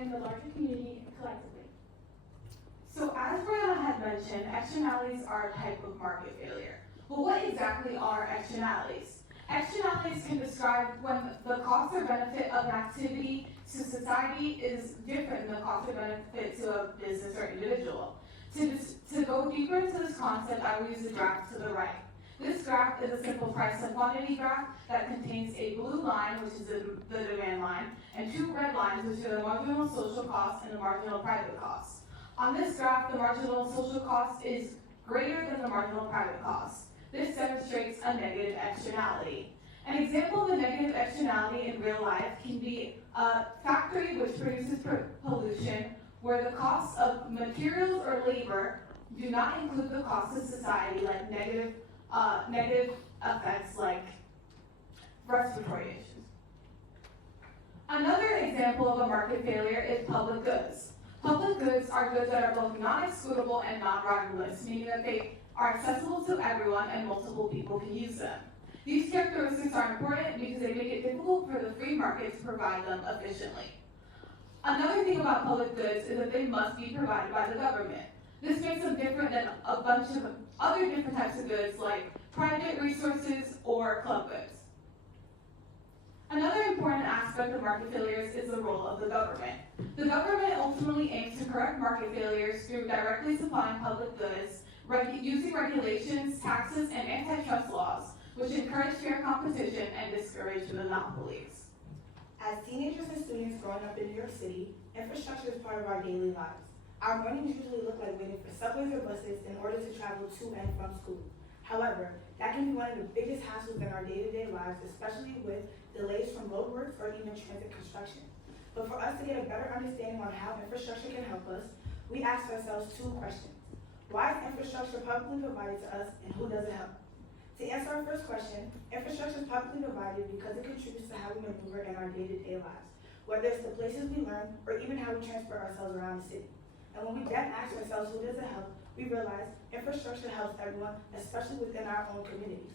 and the larger community collectively. So as Brianna had mentioned, externalities are a type of market failure. But what exactly are externalities? Externalities can describe when the cost or benefit of an activity to society is different than the cost or benefit to a business or individual. To go deeper into this concept, I will use the graph to the right. This graph is a simple price and quantity graph that contains a blue line, which is the demand line, and two red lines, which are the marginal social cost and the marginal private cost. On this graph, the marginal social cost is greater than the marginal private cost. This demonstrates a negative externality. An example of a negative externality in real life can be a factory which produces pollution, where the costs of materials or labor do not include the cost of society, like negative effects like respiratory issues. Another example of a market failure is public goods. Public goods are goods that are both non-excludable and non-riderless, meaning that they are accessible to everyone and multiple people can use them. These characteristics are important because they make it difficult for the free market to provide them efficiently. Another thing about public goods is that they must be provided by the government. This makes them different than a bunch of other different types of goods like private resources or club goods. Another important aspect of market failures is the role of the government. The government ultimately aims to correct market failures through directly supplying public goods, using regulations, taxes, and antitrust laws, which encourage fair competition and discourage monopolies. As teenagers and students growing up in New York City, infrastructure is part of our daily lives. Our mornings usually look like waiting for subways or buses in order to travel to and from school. However, that can be one of the biggest hassles in our day-to-day lives, especially with delays from roadworks or even transit construction. But for us to get a better understanding on how infrastructure can help us, we asked ourselves two questions. Why is infrastructure publicly provided to us, and who does it help? To answer our first question, infrastructure is publicly provided because it contributes to how we maneuver in our day-to-day lives, whether it's the places we learn or even how we transport ourselves around the city. And when we then ask ourselves who does it help, we realize infrastructure helps everyone, especially within our own communities.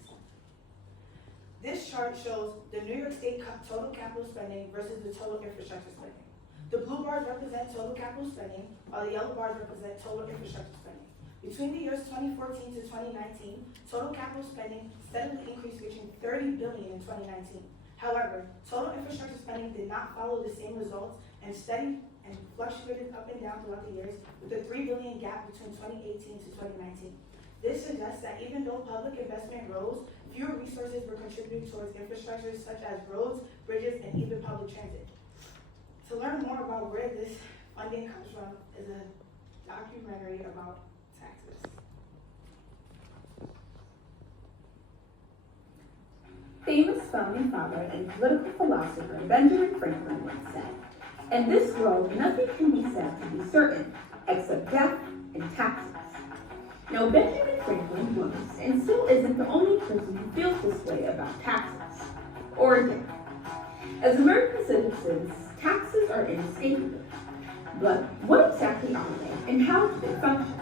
This chart shows the New York State total capital spending versus the total infrastructure spending. The blue bars represent total capital spending, while the yellow bars represent total infrastructure spending. Between the years 2014 to 2019, total capital spending steadily increased, reaching $30 billion in 2019. However, total infrastructure spending did not follow the same results and steady and fluctuated up and down throughout the years, with a $3 billion gap between 2018 to 2019. This suggests that even though public investment rose, fewer resources were contributed towards infrastructure such as roads, bridges, and even public transit. To learn more about where this funding comes from is a documentary about taxes. Famous founding father and political philosopher Benjamin Franklin once said, "In this world, nothing can be said to be certain except death and taxes." Now, Benjamin Franklin was, and still isn't, the only person who feels this way about taxes, or death. As American citizens, taxes are inescapable. But what exactly are they, and how do they function?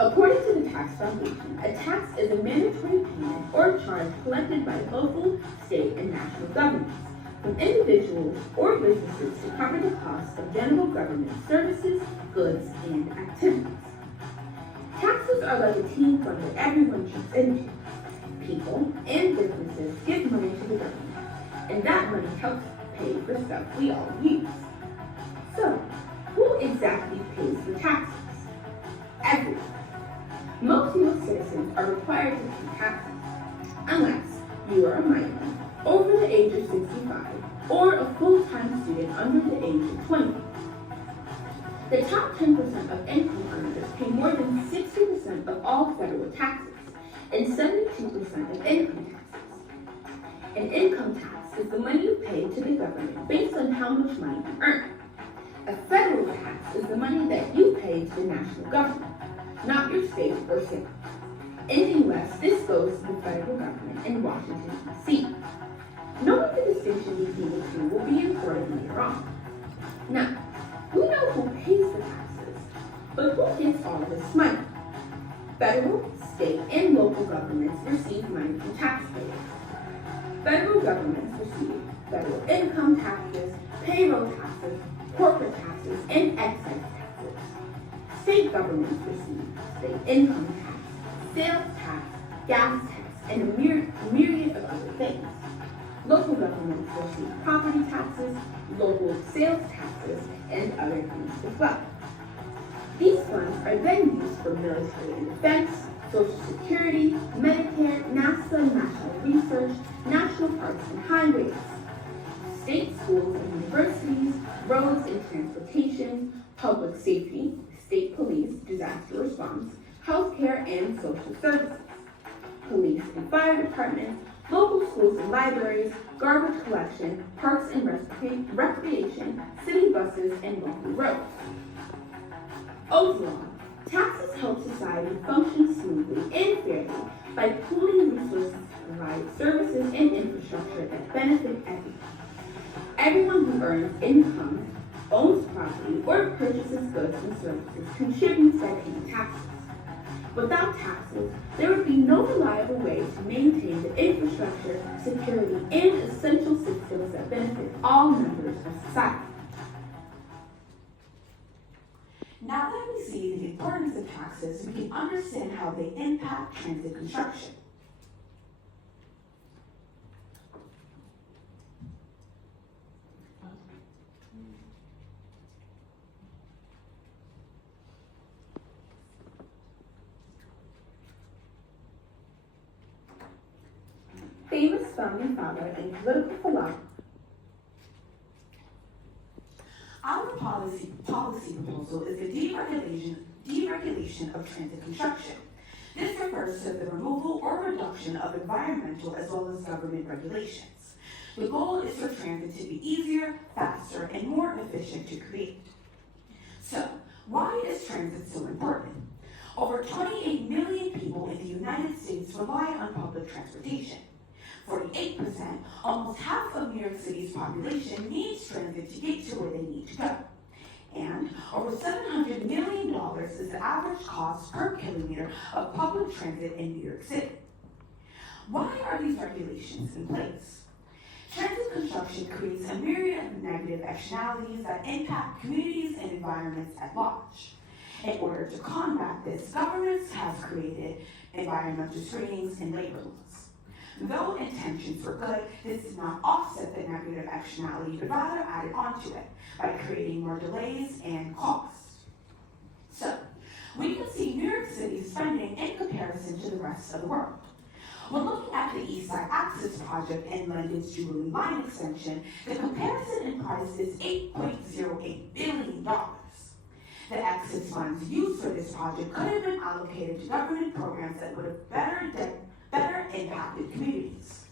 According to the Tax Foundation, a tax is a mandatory payment or charge collected by local, state, and national governments from individuals or businesses to cover the costs of general government services, goods, and activities. Taxes are like a team fund that everyone chips into. People and businesses give money to the government, and that money helps pay for stuff we all use. So, who exactly pays for taxes? Everyone. Most U.S. citizens are required to pay taxes, unless you are a minor, over the age of 65, or a full-time student under the age of 20. The top 10% of income earners pay more than 60% of all federal taxes, and 72% of income taxes. An income tax is the money you pay to the government based on how much money you earn. A federal tax is the money that you pay to the national government, not your state or city. In the U.S., this goes to the federal government in Washington, D.C. Knowing the distinction between the two will be important later on. Now, we know who pays the taxes, but who gets all this money? Federal, state, and local governments receive money from taxpayers. Federal governments receive federal income taxes, payroll taxes, corporate taxes, and excise taxes. State governments receive state income tax, sales tax, gas tax, and a myriad of other things. Local governments receive property taxes, local sales taxes, and other things as well. These funds are then used for military and defense, Social Security, Medicare, NASA, national research, national parks and highways, state schools and universities, roads and transportation, public safety, state police, disaster response, healthcare and social services, police and fire departments, local schools and libraries, garbage collection, parks and recreation, city buses, and local roads. Overall, taxes help society function smoothly and fairly by pooling resources to provide services and infrastructure that benefit everyone. Everyone who earns income, owns property, or purchases goods and services contributes by paying taxes. Without taxes, there would be no reliable way to maintain the infrastructure, security, and essential systems that benefit all members of society. Now that we see the importance of taxes, we can understand how they impact transit construction. Famous founding father and political philosopher. Our policy proposal is the deregulation of transit construction. This refers to the removal or reduction of environmental as well as government regulations. The goal is for transit to be easier, faster, and more efficient to create. So, why is transit so important? Over 28 million people in the United States rely on public transportation. 48%, almost half of New York City's population needs transit to get to where they need to go. And over $700 million is the average cost per kilometer of public transit in New York City. Why are these regulations in place? Transit construction creates a myriad of negative externalities that impact communities and environments at large. In order to combat this, governments have created environmental screenings and labor laws. Though intentions were good, this did not offset the negative externality, but rather added onto it by creating more delays and costs. So, we can see New York City's spending in comparison to the rest of the world. When looking at the East Side Access Project and London's Jubilee Line extension, the comparison in price is $8.08 billion. The excess funds used for this project could have been allocated to government programs that would have better impacted communities.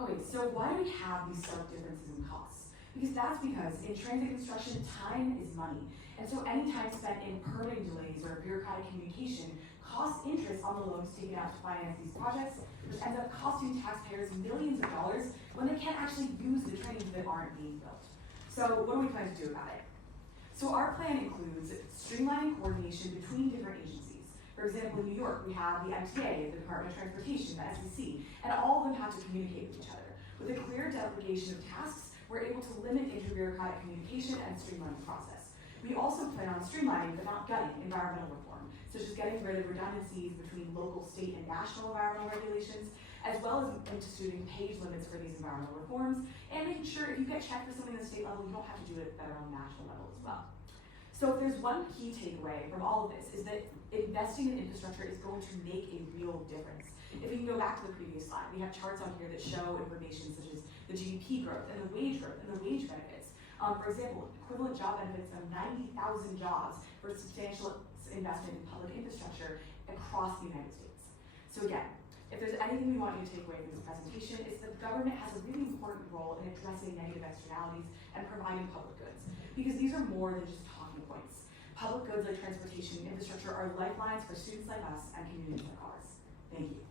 Okay, so why do we have these stark differences in costs? Because in transit construction, time is money. And so any time spent in permitting delays or bureaucratic communication costs interest on the loans taken out to finance these projects, which ends up costing taxpayers millions of dollars when they can't actually use the trains that aren't being built. So what do we plan to do about it? So our plan includes streamlining coordination between different agencies. For example, in New York, we have the MTA, the Department of Transportation, the SEC, and all of them have to communicate with each other. With a clear delegation of tasks, we're able to limit inter-bureaucratic communication and streamline the process. We also plan on streamlining, but not gutting, environmental reform, such as getting rid of redundancies between local, state, and national environmental regulations, as well as instituting page limits for these environmental reforms, and making sure if you get checked for something at the state level, you don't have to do it better on the national level as well. So if there's one key takeaway from all of this, is that investing in infrastructure is going to make a real difference. If we can go back to the previous slide, we have charts on here that show information such as the GDP growth and the wage benefits. For example, equivalent job benefits of 90,000 jobs for substantial investment in public infrastructure across the United States. So again, if there's anything we want you to take away from this presentation, it's that the government has a really important role in addressing negative externalities and providing public goods, because these are more than just talking points. Public goods like transportation and infrastructure are lifelines for students like us and communities like ours. Thank you.